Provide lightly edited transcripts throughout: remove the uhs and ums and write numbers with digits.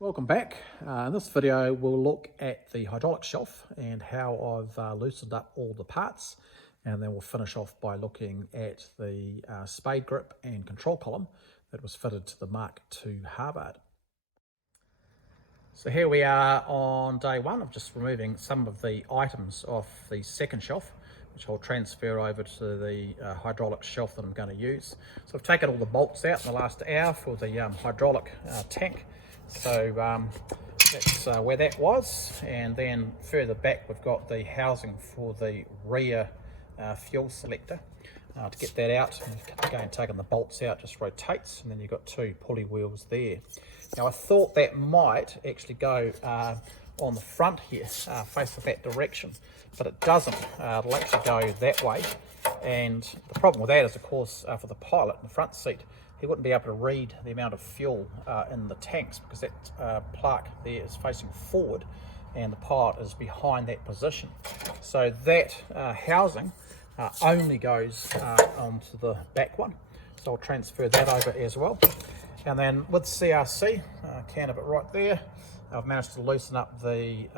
Welcome back. In this video we'll look at the hydraulic shelf and how I've loosened up all the parts, and then we'll finish off by looking at the spade grip and control column that was fitted to the Mark II Harvard. So here we are on day one of just removing some of the items off the second shelf, which I'll transfer over to the hydraulic shelf that I'm going to use. So I've taken all the bolts out in the last hour for the hydraulic tank. So that's where that was, and then further back we've got the housing for the rear fuel selector. To get that out, again taking the bolts out just rotates, and then you've got two pulley wheels there. Now I thought that might actually go on the front here, facing that direction, but it doesn't. It'll actually go that way, and the problem with that is, of course, for the pilot in the front seat, he wouldn't be able to read the amount of fuel in the tanks, because that plaque there is facing forward and the pilot is behind that position. So that housing only goes onto the back one. So I'll transfer that over as well. And then with CRC, can of it right there, I've managed to loosen up the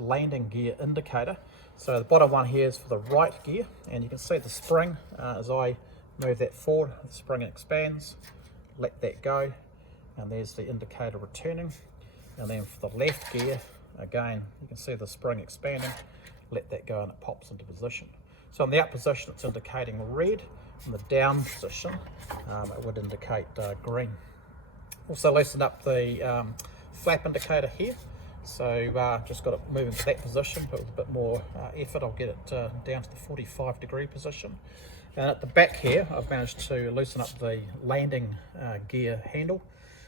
landing gear indicator. So the bottom one here is for the right gear, and you can see the spring as I move that forward, the spring expands, let that go, and there's the indicator returning. And then for the left gear, again, you can see the spring expanding, let that go, and it pops into position. So in the up position it's indicating red, in the down position it would indicate green. Also loosened up the flap indicator here, so just got it moving to that position, but with a bit more effort I'll get it down to the 45-degree position. And at the back here, I've managed to loosen up the landing gear handle.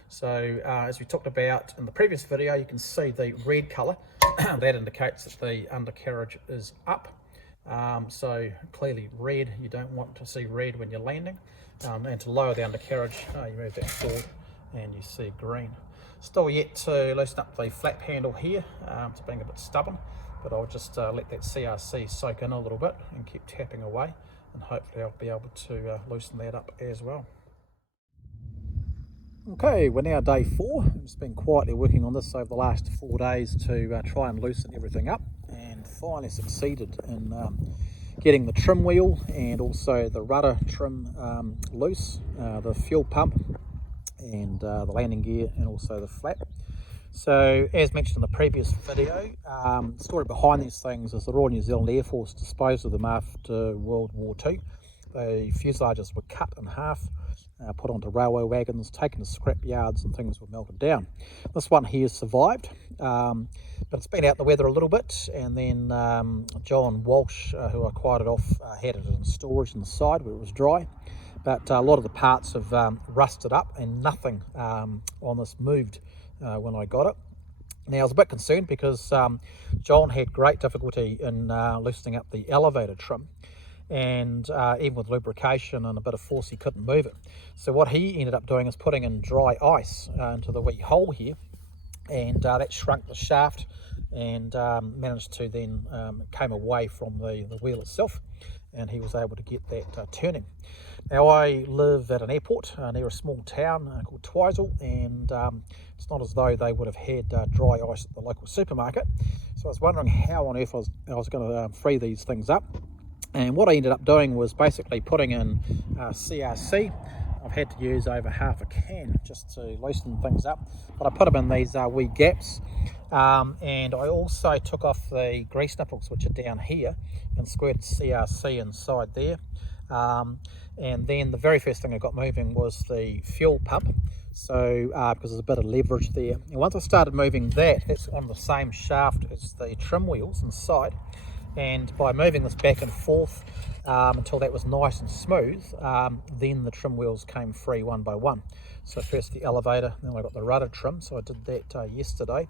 So as we talked about in the previous video, you can see the red colour. That indicates that the undercarriage is up. So clearly red, you don't want to see red when you're landing. And to lower the undercarriage, you move that forward and you see green. Still yet to loosen up the flap handle here. It's being a bit stubborn, but I'll just let that CRC soak in a little bit and keep tapping away, and hopefully I'll be able to loosen that up as well. Okay, we're now day 4. I've just been quietly working on this over the last 4 days to try and loosen everything up, and finally succeeded in getting the trim wheel and also the rudder trim loose, the fuel pump and the landing gear, and also the flap. So as mentioned in the previous video, the story behind these things is the Royal New Zealand Air Force disposed of them after World War II. The fuselages were cut in half, put onto railway wagons, taken to scrap yards, and things were melted down. This one here survived, but it's been out in the weather a little bit, and then John Walsh, who acquired it off, had it in storage on the side where it was dry. But a lot of the parts have rusted up, and nothing on this moved when I got it. Now I was a bit concerned because John had great difficulty in loosening up the elevator trim, and even with lubrication and a bit of force he couldn't move it. So what he ended up doing is putting in dry ice into the wee hole here, and that shrunk the shaft and managed to then came away from the wheel itself, and he was able to get that turning. Now I live at an airport near a small town called Twizel, and it's not as though they would have had dry ice at the local supermarket. So I was wondering how on earth I was going to free these things up. And what I ended up doing was basically putting in CRC. I've had to use over half a can just to loosen things up, but I put them in these wee gaps. And I also took off the grease nipples, which are down here, and squirted CRC inside there. And then the very first thing I got moving was the fuel pump, so because there's a bit of leverage there. And once I started moving that, that's on the same shaft as the trim wheels inside, and by moving this back and forth until that was nice and smooth, then the trim wheels came free one by one. So first the elevator, then I got the rudder trim, so I did that yesterday.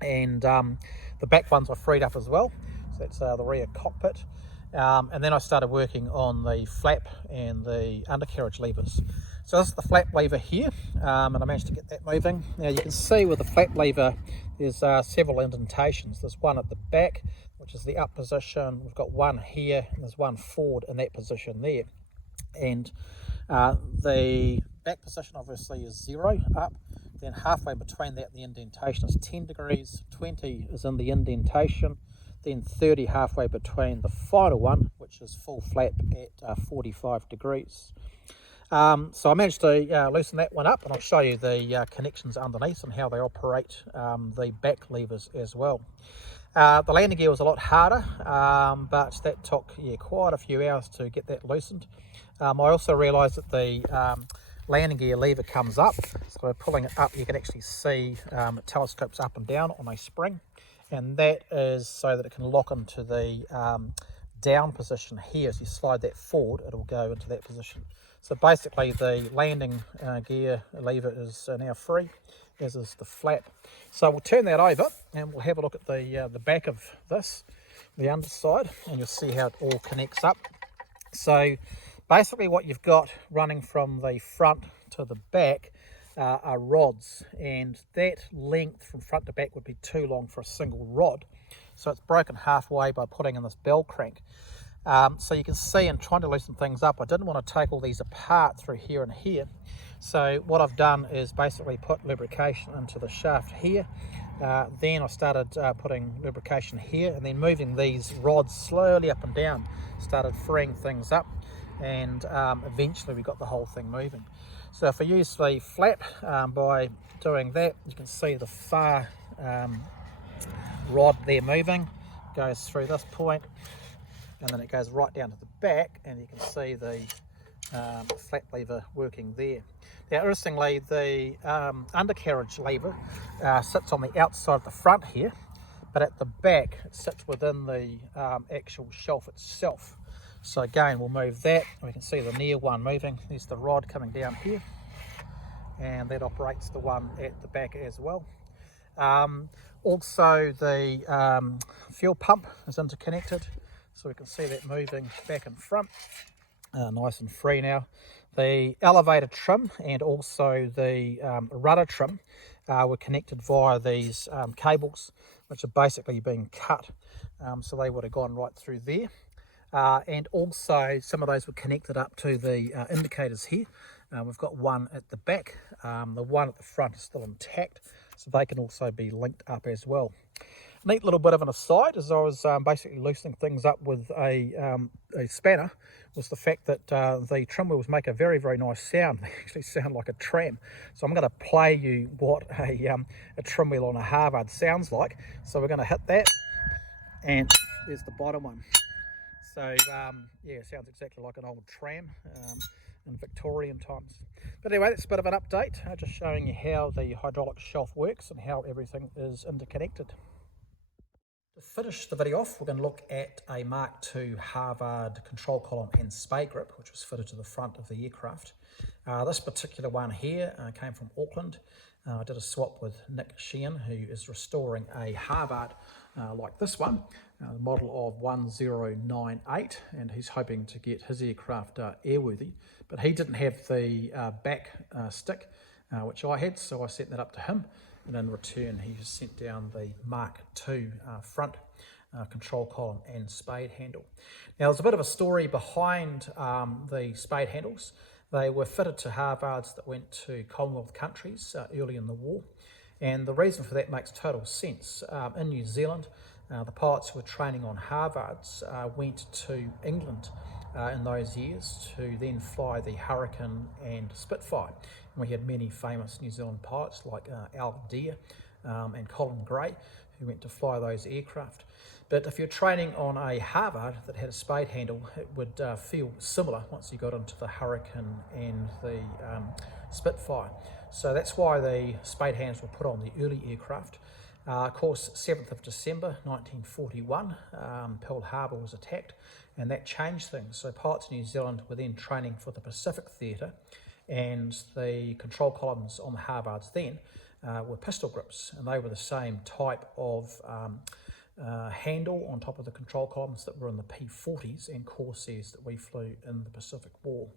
And the back ones I freed up as well, so that's the rear cockpit. And then I started working on the flap and the undercarriage levers. So this is the flap lever here, and I managed to get that moving. Now you can see with the flap lever there's several indentations. There's one at the back, which is the up position. We've got one here, and there's one forward in that position there. And the back position obviously is 0 up, then halfway between that and the indentation is 10 degrees, 20 is in the indentation, then 30 halfway between the final one, which is full flap at 45 degrees. So I managed to loosen that one up, and I'll show you the connections underneath and how they operate the back levers as well. The landing gear was a lot harder, but that took quite a few hours to get that loosened. I also realised that the landing gear lever comes up, so by pulling it up you can actually see it telescopes up and down on a spring, and that is so that it can lock into the down position here. As you slide that forward, it'll go into that position. So basically the landing gear lever is now free, as is the flap. So we'll turn that over and we'll have a look at the back of this, the underside, and you'll see how it all connects up. So basically what you've got running from the front to the back are rods, and that length from front to back would be too long for a single rod. So it's broken halfway by putting in this bell crank. So you can see, in trying to loosen things up, I didn't want to take all these apart through here and here. So what I've done is basically put lubrication into the shaft here. Then I started putting lubrication here, and then moving these rods slowly up and down started freeing things up, and eventually we got the whole thing moving. So if I use the flap, by doing that, you can see the far rod there moving, goes through this point, and then it goes right down to the back, and you can see the flap lever working there. Now interestingly, the undercarriage lever sits on the outside of the front here, but at the back it sits within the actual shelf itself. So again, we'll move that. We can see the near one moving. There's the rod coming down here, and that operates the one at the back as well. Also the fuel pump is interconnected, so we can see that moving back and front, nice and free now. The elevator trim and also the rudder trim were connected via these cables, which are basically being cut, so they would have gone right through there. And also some of those were connected up to the indicators here. We've got one at the back, the one at the front is still intact, so they can also be linked up as well. Neat little bit of an aside, as I was basically loosening things up with a spanner, was the fact that the trim wheels make a very, very nice sound. They actually sound like a tram. So I'm going to play you what a trim wheel on a Harvard sounds like. So we're going to hit that, and there's the bottom one. So yeah, it sounds exactly like an old tram in Victorian times. But anyway, that's a bit of an update, just showing you how the hydraulic shelf works and how everything is interconnected. To finish the video off, we're going to look at a Mark II Harvard control column and spade grip, which was fitted to the front of the aircraft. This particular one here came from Auckland. I did a swap with Nick Sheehan, who is restoring a Harvard like this one, the model of 1098, and he's hoping to get his aircraft airworthy. But he didn't have the back stick, which I had, so I sent that up to him. And in return, he just sent down the Mark II front control column and spade handle. Now, there's a bit of a story behind the spade handles. They were fitted to Harvards that went to Commonwealth countries early in the war. And the reason for that makes total sense. In New Zealand, the pilots who were training on Harvards went to England in those years to then fly the Hurricane and Spitfire. And we had many famous New Zealand pilots like Al Deere and Colin Gray, who went to fly those aircraft. But if you're training on a Harvard that had a spade handle, it would feel similar once you got into the Hurricane and the Spitfire. So that's why the spade handles were put on the early aircraft. Of course, 7th of December 1941, Pearl Harbor was attacked, and that changed things. So pilots in New Zealand were then training for the Pacific Theatre, and the control columns on the Harvards then were pistol grips, and they were the same type of handle on top of the control columns that were in the P-40s and Corsairs that we flew in the Pacific War.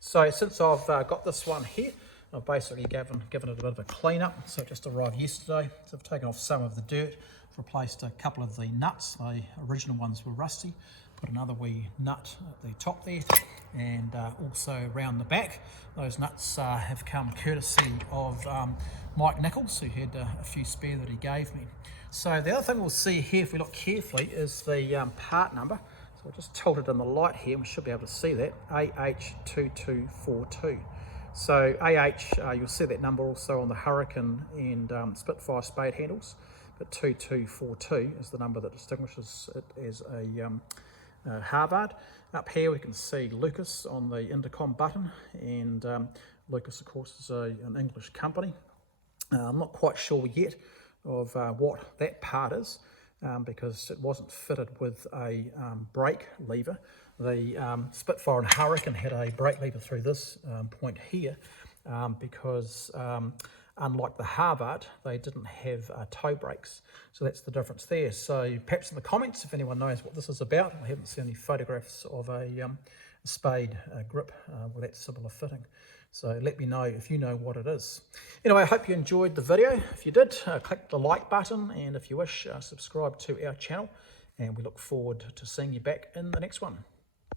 So since I've got this one here, I've basically given it a bit of a clean up. So it just arrived yesterday. So I've taken off some of the dirt, replaced a couple of the nuts. The original ones were rusty. put another wee nut at the top there, and also around the back. Those nuts have come courtesy of Mike Nichols, who had a few spare that he gave me. So the other thing we'll see here, if we look carefully, is the part number. So I'll just tilt it in the light here, we should be able to see that, AH2242. So AH, you'll see that number also on the Hurricane and Spitfire spade handles, but 2242 is the number that distinguishes it as a Harvard. Up here we can see Lucas on the intercom button, and Lucas of course is an English company. I'm not quite sure yet of what that part is, because it wasn't fitted with a brake lever. The Spitfire and Hurricane had a brake lever through this point here, because unlike the Harvard, they didn't have toe brakes. So that's the difference there. So perhaps in the comments, if anyone knows what this is about. I haven't seen any photographs of a Spade grip with that similar fitting. So let me know if you know what it is. Anyway, I hope you enjoyed the video. If you did, click the like button, and if you wish, subscribe to our channel, and we look forward to seeing you back in the next one.